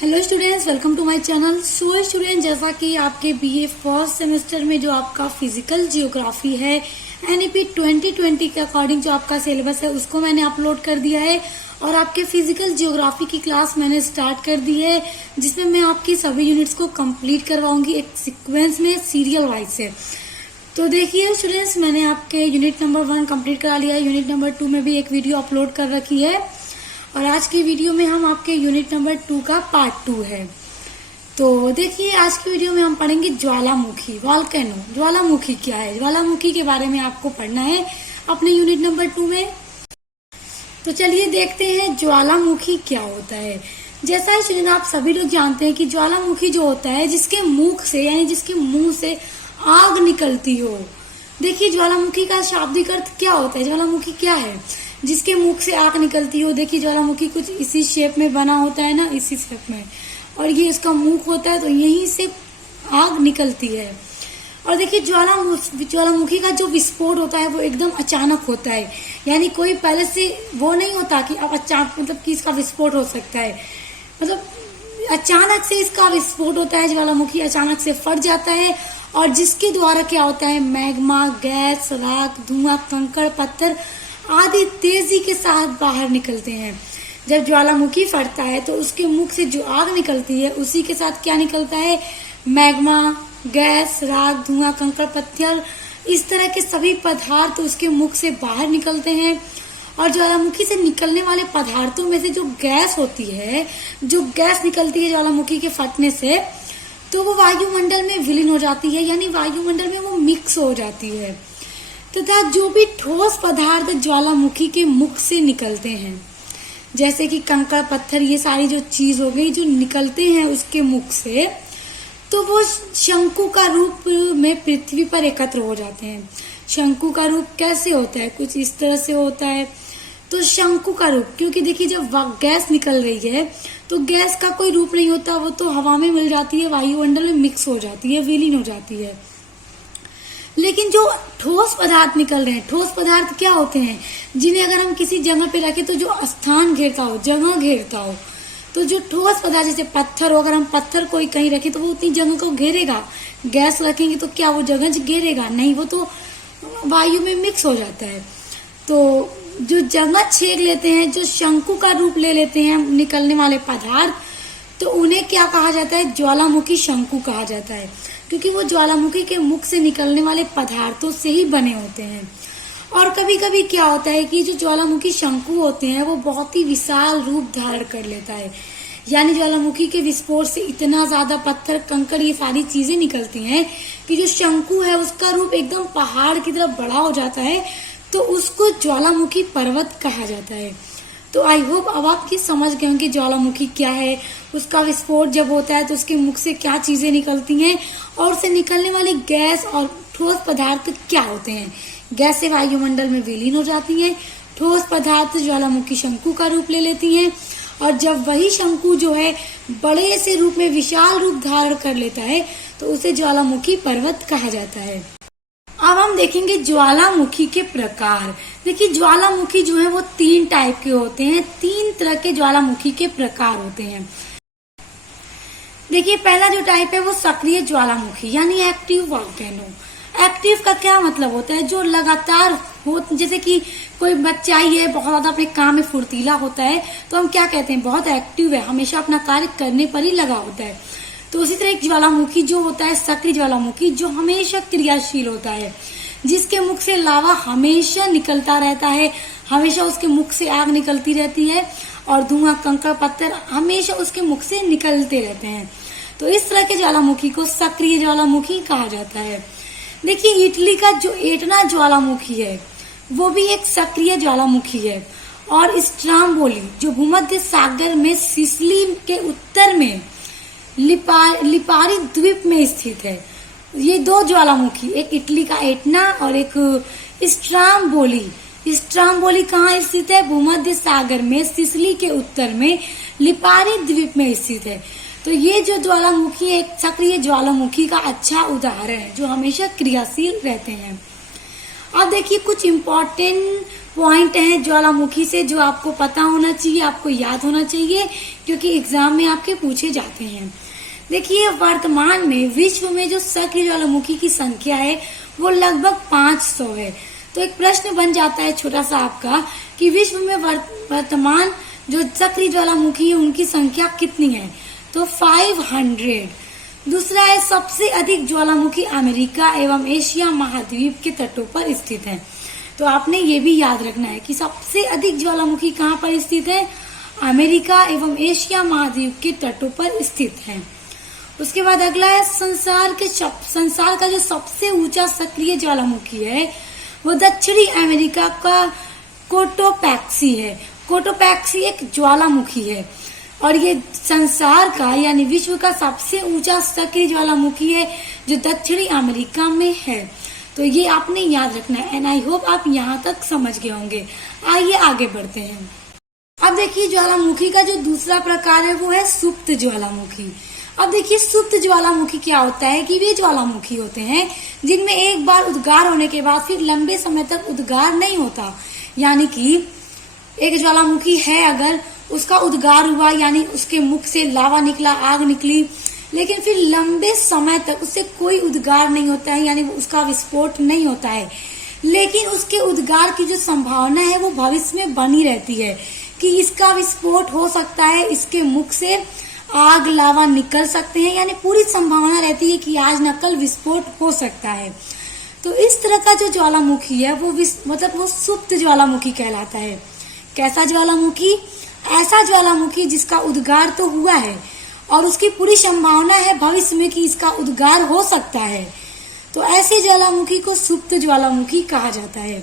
Hello students, welcome to my channel. So student, जैसा कि आपके बीए फर्स्ट सेमेस्टर में जो आपका फिजिकल जियोग्राफी है एनईपी 2020 के अकॉर्डिंग जो आपका सिलेबस है उसको मैंने अपलोड कर दिया है और आपके फिजिकल जियोग्राफी की क्लास मैंने स्टार्ट कर दी है, जिसमें मैं आपकी सभी यूनिट्स को कंप्लीट करवाऊंगी एक सीक्वेंस में सीरियल वाइज से। तो देखिए स्टूडेंट्स, मैंने आपके यूनिट नंबर 1 कंप्लीट करा लिया है। यूनिट नंबर 2 में भी एक वीडियो अपलोड कर रखी है और आज की वीडियो में हम आपके यूनिट नंबर 2 का पार्ट 2 है। तो देखिए, आज की वीडियो में हम पढ़ेंगे ज्वालामुखी, वॉल्केनो। ज्वालामुखी क्या है, ज्वालामुखी के बारे में आपको पढ़ना है अपने यूनिट नंबर 2 में। तो चलिए देखते हैं ज्वालामुखी क्या होता है। जैसा ही स्टूडेंट आप सभी लोग जानते हैं कि ज्वालामुखी जो होता है जिसके मुख से यानी जिसके मुंह से आग निकलती हो। देखिए ज्वालामुखी का शाब्दिक अर्थ क्या होता है, ज्वालामुखी क्या है, जिसके मुख से आग निकलती हो। देखिए ज्वालामुखी कुछ इसी शेप में बना होता है ना, इसी शेप में, और ये इसका मुख होता है तो यहीं से आग निकलती है। और देखिए ज्वालामुखी का जो विस्फोट होता है वो एकदम अचानक होता है, यानी कोई पहले से वो नहीं होता कि अब अचानक मतलब कि इसका विस्फोट हो सकता है, मतलब अचानक से इसका विस्फोट होता है। ज्वालामुखी अचानक से फट जाता है और जिसके द्वारा क्या होता है, मैग्मा, गैस, राख, धुआं, कंकड़, पत्थर आदि तेजी के साथ बाहर निकलते हैं। जब ज्वालामुखी फटता है तो उसके मुख से जो आग निकलती है उसी के साथ क्या निकलता है, मैग्मा, गैस, राख, धुआं, कंकड़, पत्थर, इस तरह के सभी पदार्थ उसके मुख से बाहर निकलते हैं। और ज्वालामुखी से निकलने वाले पदार्थों में से जो गैस होती है, जो गैस निकलती है ज्वालामुखी के फटने से, तो वो वायुमंडल में विलीन हो जाती है, यानी वायुमंडल में वो मिक्स हो जाती है। तथा जो भी ठोस पदार्थ ज्वालामुखी के मुख से निकलते हैं, जैसे कि कंकड़, पत्थर, ये सारी जो चीज हो गई जो निकलते हैं उसके मुख से, तो वो शंकु का रूप में पृथ्वी पर एकत्र हो जाते हैं। शंकु का रूप कैसे होता है, कुछ इस तरह से होता है। तो शंकु का रूप, क्योंकि देखिए जब गैस निकल रही है तो गैस का कोई रूप नहीं होता, वो तो हवा में मिल जाती है, वायुमंडल में मिक्स हो जाती है, विलीन हो जाती है। लेकिन जो ठोस पदार्थ निकल रहे हैं, ठोस पदार्थ क्या होते हैं, जिन्हें अगर हम किसी जगह पे रखें तो जो स्थान घेरता हो, जगह घेरता हो, तो जो ठोस पदार्थ जैसे पत्थर हो, अगर हम पत्थर कोई कहीं रखें तो वो उतनी जगह को घेरेगा। गैस रखेंगे तो क्या वो जगह घेरेगा नहीं, वो तो वायु में मिक्स हो जाता है। तो जो जगह छेद लेते हैं, जो शंकु का रूप ले लेते हैं निकलने वाले पदार्थ, तो उन्हें क्या कहा जाता है, ज्वालामुखी शंकु कहा जाता है, क्योंकि वो ज्वालामुखी के मुख से निकलने वाले पदार्थों से ही बने होते हैं। और कभी कभी क्या होता है कि जो ज्वालामुखी शंकु होते हैं वो बहुत ही विशाल रूप धारण कर लेता है, यानी ज्वालामुखी के विस्फोट से इतना ज्यादा पत्थर, कंकड़, ये सारी चीजें निकलती हैं कि जो शंकु है उसका रूप एकदम पहाड़ की तरफ बड़ा हो जाता है, तो उसको ज्वालामुखी पर्वत कहा जाता है। तो आई होप अब आपकी समझ गए होंगे ज्वालामुखी क्या है, उसका विस्फोट जब होता है तो उसके मुख से क्या चीजें निकलती हैं और उससे निकलने वाली गैस और ठोस पदार्थ क्या होते हैं। गैसें वायुमंडल में विलीन हो जाती हैं, ठोस पदार्थ ज्वालामुखी शंकु का रूप ले लेती हैं, और जब वही शंकु जो है बड़े से रूप में विशाल रूप धारण कर लेता है तो उसे ज्वालामुखी पर्वत कहा जाता है। अब हम देखेंगे ज्वालामुखी के प्रकार। देखिए ज्वालामुखी जो है वो 3 टाइप के होते हैं, 3 तरह के ज्वालामुखी के प्रकार होते हैं। देखिए पहला जो टाइप है वो सक्रिय ज्वालामुखी यानी एक्टिव वॉल्केनो। एक्टिव का क्या मतलब होता है, जो लगातार हो, जैसे कि कोई बच्चा ही है बहुत ज्यादा अपने काम में फुर्तीला होता है तो हम क्या कहते हैं, बहुत एक्टिव है, हमेशा अपना कार्य करने पर ही लगा होता है। तो उसी तरह एक ज्वालामुखी जो होता है सक्रिय ज्वालामुखी, जो हमेशा क्रियाशील होता है, जिसके मुख से लावा हमेशा निकलता रहता है, हमेशा उसके मुख से आग निकलती रहती है और धुआं, कंकड़, पत्थर हमेशा उसके मुख से निकलते रहते हैं। तो इस तरह के ज्वालामुखी को सक्रिय ज्वालामुखी कहा जाता है। देखिए इटली का जो एटना ज्वालामुखी है वो भी एक सक्रिय ज्वालामुखी है, और स्ट्राम्बोली जो भूमध्य सागर में सिसिली के उत्तर में लिपारी द्वीप में स्थित है। ये 2 ज्वालामुखी, एक इटली का एटना और एक स्ट्राम्बोली। स्ट्राम्बोली कहाँ स्थित है, भूमध्य सागर में सिसिली के उत्तर में लिपारी द्वीप में स्थित है। तो ये जो ज्वालामुखी है एक सक्रिय ज्वालामुखी का अच्छा उदाहरण है जो हमेशा क्रियाशील रहते हैं। अब देखिए कुछ इम्पोर्टेंट पॉइंट हैं ज्वालामुखी से जो आपको पता होना चाहिए, आपको याद होना चाहिए, क्योंकि एग्जाम में आपके पूछे जाते हैं। देखिए, वर्तमान में विश्व में जो सक्रिय ज्वालामुखी की संख्या है वो लगभग 500 है। तो एक प्रश्न बन जाता है छोटा सा आपका कि विश्व में वर्तमान जो सक्रिय ज्वालामुखी है उनकी संख्या कितनी है, तो 500। दूसरा है, सबसे अधिक ज्वालामुखी अमेरिका एवं एशिया महाद्वीप के तटों पर स्थित है। तो आपने ये भी याद रखना है कि सबसे अधिक ज्वालामुखी कहाँ पर स्थित है, अमेरिका एवं एशिया महाद्वीप के तटों पर स्थित है। उसके बाद अगला है, संसार का जो सबसे ऊंचा सक्रिय ज्वालामुखी है वो दक्षिणी अमेरिका का कोटोपैक्सी है। कोटोपैक्सी एक ज्वालामुखी है और ये संसार का यानी विश्व का सबसे ऊंचा सक्रिय ज्वालामुखी है जो दक्षिणी अमेरिका में है। तो ये आपने याद रखना है एंड आई होप आप यहाँ तक समझ गए होंगे। आइए आगे बढ़ते हैं। अब देखिए, ज्वालामुखी का जो दूसरा प्रकार है वो है सुप्त ज्वालामुखी। अब देखिए, सुप्त ज्वालामुखी क्या होता है कि वे ज्वालामुखी होते हैं जिनमें एक बार उद्गार होने के बाद फिर लंबे समय तक उद्गार नहीं होता। यानी कि एक ज्वालामुखी है, अगर उसका उद्गार हुआ यानी उसके मुख से लावा निकला, आग निकली, लेकिन फिर लंबे समय तक उससे कोई उद्गार नहीं होता है, यानी उसका विस्फोट नहीं होता है, लेकिन उसके उद्गार की जो संभावना है वो भविष्य में बनी रहती है कि इसका विस्फोट हो सकता है, इसके मुख से आग लावा निकल सकते हैं, यानी पूरी संभावना रहती है कि आज न कल विस्फोट हो सकता है। तो इस तरह का जो ज्वालामुखी है वो सुप्त ज्वालामुखी कहलाता है। कैसा ज्वालामुखी? ऐसा ज्वालामुखी जिसका उद्गार तो हुआ है और उसकी पूरी संभावना है भविष्य में कि इसका उद्गार हो सकता है। तो ऐसे ज्वालामुखी को सुप्त ज्वालामुखी कहा जाता है।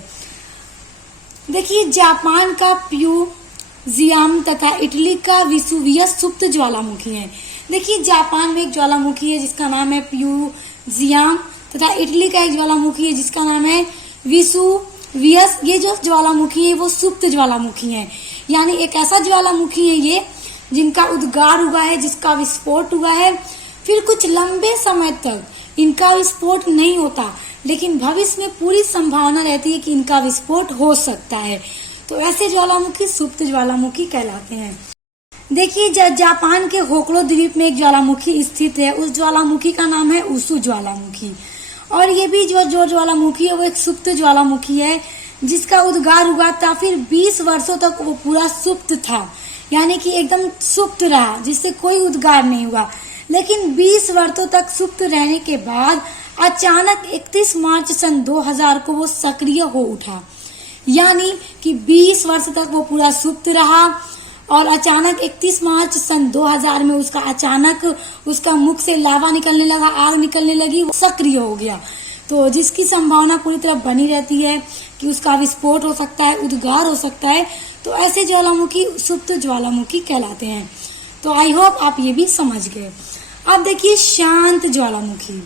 देखिए, जापान का प्यूजियम तथा इटली का विसुवियस सुप्त ज्वालामुखी है। देखिए, जापान में एक ज्वालामुखी है जिसका नाम है प्यूजियम तथा इटली का एक ज्वालामुखी है जिसका नाम है विसुवियस। ये जो ज्वालामुखी है वो सुप्त ज्वालामुखी है, यानी एक ऐसा ज्वालामुखी है ये जिनका उद्गार हुआ है, जिसका विस्फोट हुआ है, फिर कुछ लंबे समय तक इनका विस्फोट नहीं होता, लेकिन भविष्य में पूरी संभावना रहती है कि इनका विस्फोट हो सकता है। तो ऐसे ज्वालामुखी सुप्त ज्वालामुखी कहलाते हैं। देखिए, जापान के होक्काइडो द्वीप में एक ज्वालामुखी स्थित है, उस ज्वालामुखी का नाम है उसु ज्वालामुखी। और ये भी जो ज्वालामुखी है वो एक सुप्त ज्वालामुखी है जिसका उद्गार हुआ था, फिर 20 वर्षों तक वो पूरा सुप्त था, यानी कि एकदम सुप्त रहा, जिससे कोई उद्गार नहीं हुआ। लेकिन 20 वर्षों तक सुप्त रहने के बाद अचानक 31 मार्च सन 2000 को वो सक्रिय हो उठा, यानी कि 20 वर्ष तक वो पूरा सुप्त रहा और अचानक 31 मार्च सन 2000 में उसका अचानक उसका मुख से लावा निकलने लगा, आग निकलने लगी, वो सक्रिय हो गया। तो जिसकी संभावना पूरी तरह बनी रहती है कि उसका विस्फोट हो सकता है, उद्गार हो सकता है। तो ऐसे ज्वालामुखी सुप्त ज्वालामुखी कहलाते हैं। तो आई होप आप ये भी समझ गए। अब देखिए, शांत ज्वालामुखी।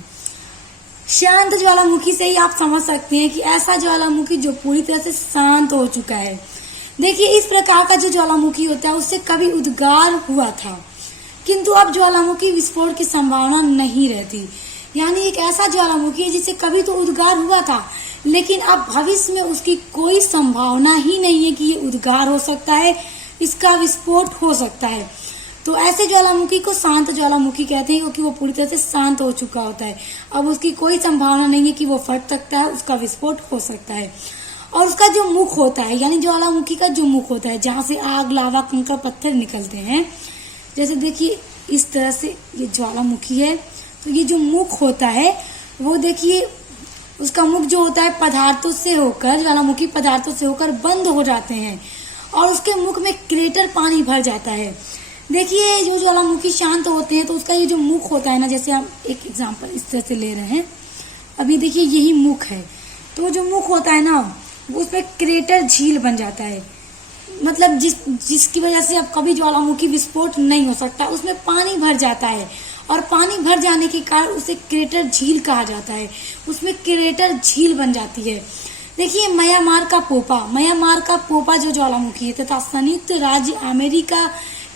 शांत ज्वालामुखी से ही आप समझ सकते हैं कि ऐसा ज्वालामुखी जो पूरी तरह से शांत हो चुका है। देखिए, इस प्रकार का जो ज्वालामुखी होता है उससे कभी उद्गार हुआ था, किंतु अब ज्वालामुखी विस्फोट की संभावना नहीं रहती। यानी एक ऐसा ज्वालामुखी है जिससे कभी तो उद्गार हुआ था, लेकिन अब भविष्य में उसकी कोई संभावना ही नहीं है कि ये उद्गार हो सकता है, इसका विस्फोट हो सकता है। तो ऐसे ज्वालामुखी को शांत ज्वालामुखी कहते हैं, क्योंकि वो पूरी तरह से शांत हो चुका होता है। अब उसकी कोई संभावना नहीं है कि वो फट सकता है, उसका विस्फोट हो सकता है। और उसका जो मुख होता है, यानी ज्वालामुखी का जो मुख होता है जहाँ से आग, लावा, कंकड़, पत्थर निकलते हैं, जैसे देखिए इस तरह से ये ज्वालामुखी है, तो ये जो मुख होता है वो देखिए उसका मुख जो होता है पदार्थों से होकर, ज्वालामुखी पदार्थों से होकर बंद हो जाते हैं और उसके मुख में क्रेटर पानी भर जाता है। देखिए, जो ज्वालामुखी शांत होते हैं तो उसका ये जो मुख होता है ना, जैसे हम एक एग्जांपल इस तरह से ले रहे हैं, अभी देखिए यही मुख है, तो जो मुख होता है ना वो उसमें क्रेटर झील बन जाता है, मतलब जिसकी वजह से अब कभी ज्वालामुखी विस्फोट नहीं हो सकता, उसमें पानी भर जाता है और पानी भर जाने के कारण उसे क्रेटर झील कहा जाता है, उसमें क्रेटर झील बन जाती है। देखिए, म्यांमार का पोपा जो ज्वालामुखी है तथा संयुक्त राज्य अमेरिका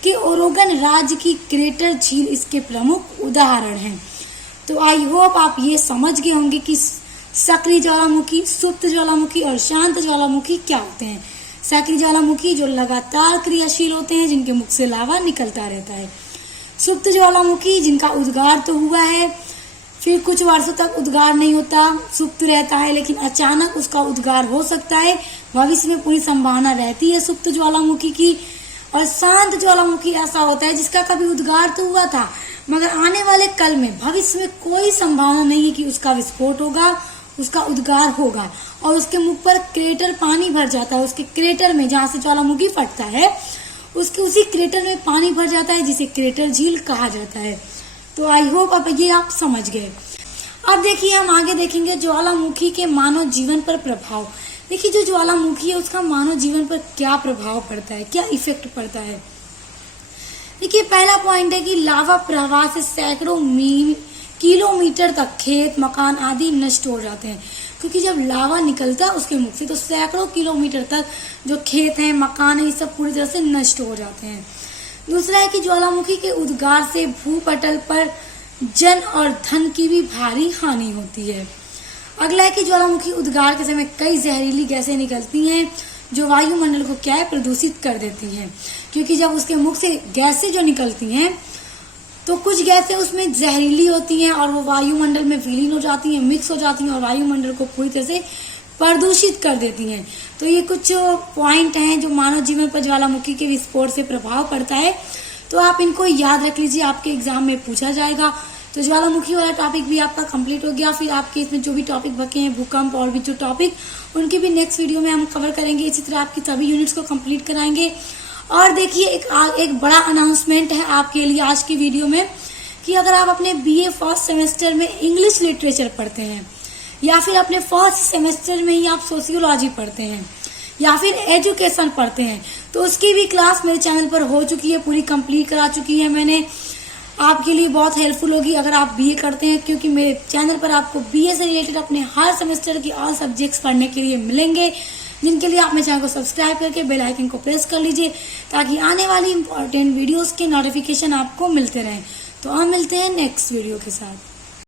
के ओरेगन राज्य की क्रेटर झील इसके प्रमुख उदाहरण हैं। तो आई होप आप ये समझ गए होंगे कि सक्रिय ज्वालामुखी, सुप्त ज्वालामुखी और शांत ज्वालामुखी क्या होते हैं? सक्रिय ज्वालामुखी जो लगातार क्रियाशील होते हैं, जिनके मुख से लावा निकलता रहता है। सुप्त ज्वालामुखी जिनका उद्गार तो हुआ है, फिर कुछ वर्षों तक उद्गार नहीं होता, सुप्त रहता है, लेकिन अचानक उसका उद्गार हो सकता है। भविष्य में पूरी संभावना रहती है सुप्त ज्वालामुखी की। और शांत ज्वालामुखी ऐसा होता है जिसका कभी उद्गार तो हुआ था, मगर आने वाले कल में, भविष्य में कोई संभावना नहीं है कि उसका विस्फोट होगा, उसका उद्गार होगा, और उसके मुख पर क्रेटर पानी भर जाता है। उसके क्रेटर में, जहाँ से ज्वालामुखी फटता है, उसके उसी क्रेटर में पानी भर जाता है, जिसे क्रेटर झील कहा जाता है। तो आई होप अब ये आप समझ गए। अब देखिए, हम आगे देखेंगे ज्वालामुखी के मानव जीवन पर प्रभाव। देखिए, जो ज्वालामुखी है उसका मानव जीवन पर क्या प्रभाव पड़ता है, क्या इफेक्ट पड़ता है। देखिए, पहला पॉइंट है कि लावा प्रवाह से सैकड़ों किलोमीटर तक खेत, मकान आदि नष्ट हो जाते हैं, क्योंकि जब लावा निकलता है उसके मुख से तो सैकड़ों किलोमीटर तक जो खेत हैं, मकान है, ये सब पूरी तरह से नष्ट हो जाते हैं। दूसरा है कि ज्वालामुखी के उद्गार से भूपटल पर जन और धन की भी भारी हानि होती है। अगला है कि ज्वालामुखी उद्गार के समय कई जहरीली गैसें निकलती हैं, जो वायुमंडल को क्या है, प्रदूषित कर देती हैं। क्योंकि जब उसके मुख से गैसें जो निकलती हैं, तो कुछ गैसें उसमें जहरीली होती हैं और वो वायुमंडल में विलीन हो जाती हैं, मिक्स हो जाती हैं और वायुमंडल को पूरी तरह से प्रदूषित कर देती हैं। तो ये कुछ पॉइंट हैं जो मानव जीवन पर ज्वालामुखी के विस्फोट से प्रभाव पड़ता है। तो आप इनको याद रख लीजिए, आपके एग्जाम में पूछा जाएगा। तो ज्वालामुखी वाला टॉपिक भी आपका कंप्लीट हो गया। फिर आपके इसमें जो भी टॉपिक बचे हैं, भूकंप और भी जो टॉपिक, उनकी भी नेक्स्ट वीडियो में हम कवर करेंगे। इसी तरह आपकी सभी यूनिट्स को कंप्लीट कराएंगे। और देखिए, एक बड़ा अनाउंसमेंट है आपके लिए आज की वीडियो में, कि अगर आप अपने बीए फर्स्ट सेमेस्टर में इंग्लिश लिटरेचर पढ़ते हैं, या फिर अपने फर्स्ट सेमेस्टर में ही आप सोशियोलॉजी पढ़ते हैं, या फिर एजुकेशन पढ़ते हैं, तो उसकी भी क्लास मेरे चैनल पर हो चुकी है, पूरी कंप्लीट करा चुकी है मैंने। आपके लिए बहुत हेल्पफुल होगी अगर आप बीए करते हैं, क्योंकि मेरे चैनल पर आपको बीए से रिलेटेड अपने हर सेमेस्टर की ऑल सब्जेक्ट्स पढ़ने के लिए मिलेंगे, जिनके लिए आप मेरे चैनल को सब्सक्राइब करके बेल आइकन को प्रेस कर लीजिए, ताकि आने वाली इंपॉर्टेंट वीडियोस के नोटिफिकेशन आपको मिलते रहें। तो हम मिलते हैं नेक्स्ट वीडियो के साथ।